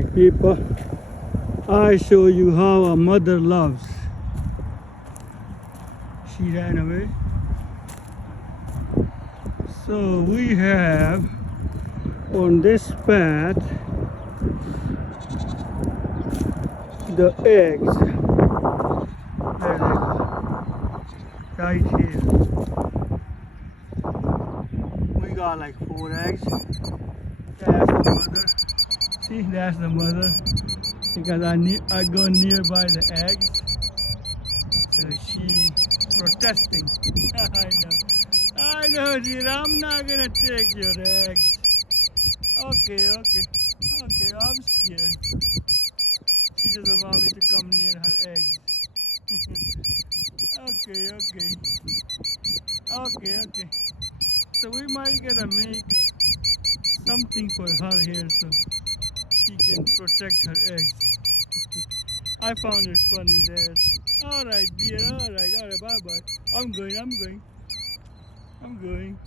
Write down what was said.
Alright people, I show you how a mother loves. She ran away. So we have on this path the eggs. There they go. Right here. We got like 4 eggs. That's the mother. See, that's the mother. Because I go nearby the eggs. So she protesting. I know, dear. I'm not gonna take your eggs. Okay. I'm scared. She doesn't want me to come near her eggs. Okay. So we might gonna make something for her here so she can protect her eggs. I found it funny there. Alright dear, alright, bye bye. I'm going.